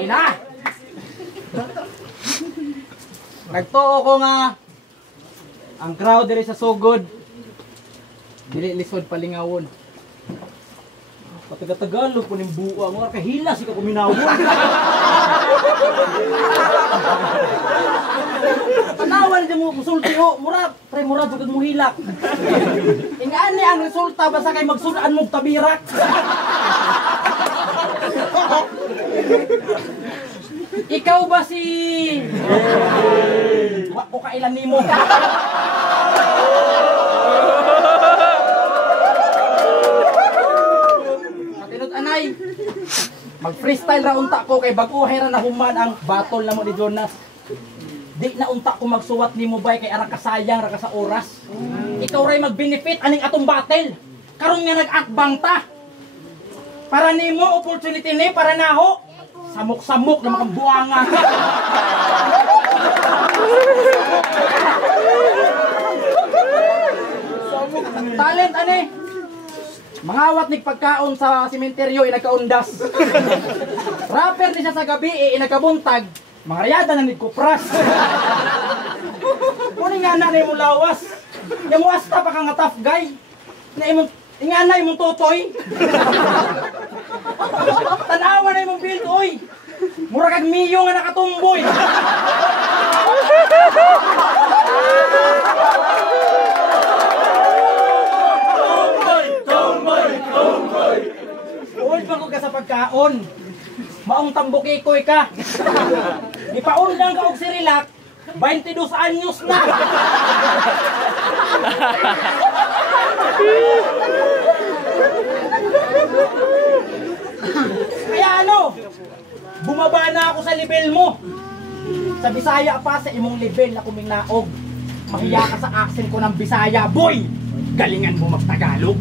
Ina! Nagtuo ko nga ang crowd diri sa sugod dili lisod palingawon. Pataga-tagalog po ning buwa mo kahila si ka kuminawon. Tanawan di mo musulti o mura pre mura jud mo hilak. Ingani ang resulta basta kay magsudan mo tabirak. Ikaw ba si wa ko kailan nimo? Katinod anay. Mag-freestyle ra unta ko kay bag-uhay ra nahuman ang battle na mo ni Jonas. Di na unta ko magsuwat nimo bay kay ara kasayang ra ka sa oras. Ikaw ray mag-benefit aning atong battle. Karon nga nag-akbang ta. Para nimo opportunity ni para naho. Samok-samok na makambuanga. Talent ani. Mangawat nig pagkaon sa sementeryo inagkaundas. Rapper di siya sa gabi inagabuntag. Mga rayada na nig kupras. Kuni nga na mo lawas. Yang wasta pa ka nga tough guy. Na imong ingana imong totoy. Tanawa na imong build oy. Mura kag miyo nga nakatumboy. Tomboy. Old pa ko ka sa pagkaon. Maong tambukikoy ka. Ipaundang ka og sirilak. 22 anyos na. Kaya ano? Bumaba na ako sa level mo. Sa Bisaya pa sa imong level na kuming naog. Mahiya ka sa accent ko ng Bisaya, boy. Galingan mo magtagalog.